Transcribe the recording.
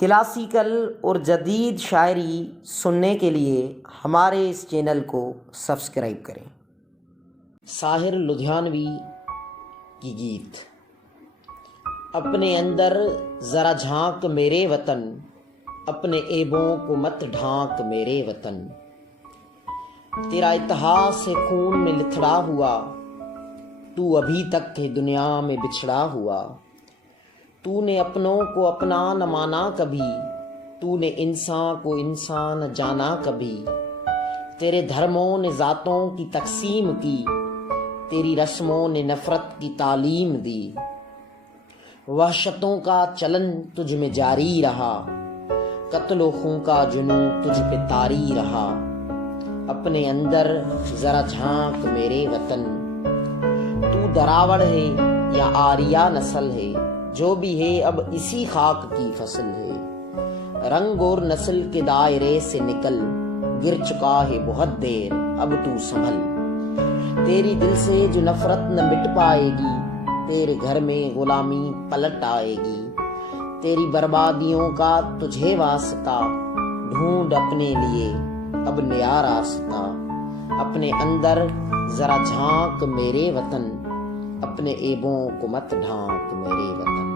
Classical اور جدید شاعری سننے کے لیے ہمارے اس چینل کو سبسکرائب کریں۔ ساحر لدھیانوی کی گیت۔ اپنے اندر ذرا جھانک میرے وطن، اپنے عیبوں کو مت ڈھانک میرے وطن۔ تیرا اتحاد سے خون میں لتھڑا ہوا، تو ابھی تک ہے دنیا میں بچھڑا ہوا۔ تو نے اپنوں کو اپنا نہ مانا کبھی، تو نے انسان کو انسان نہ جانا کبھی۔ تیرے دھرموں نے ذاتوں کی تقسیم کی، تیری رسموں نے نفرت کی تعلیم دی۔ وحشتوں کا چلن تجھ میں جاری رہا، قتل و خون کا جنوں تجھ پہ طاری رہا۔ اپنے اندر ذرا جھانک میرے وطن، تو دراوڑ ہے یا آریہ نسل ہے، جو بھی ہے اب اسی خاک کی فصل ہے۔ رنگ اور نسل کے دائرے سے نکل، گر چکا ہے بہت دیر اب تو سنبھل۔ تیری دل سے جو نفرت نہ مٹ پائے گی، تیرے گھر میں غلامی پلٹ آئے گی۔ تیری بربادیوں کا تجھے واسطہ، ڈھونڈ اپنے لیے اب نیا راستہ۔ اپنے اندر ذرا جھانک میرے وطن، اپنے عیبوں کو مت ڈھانک میرے وطن۔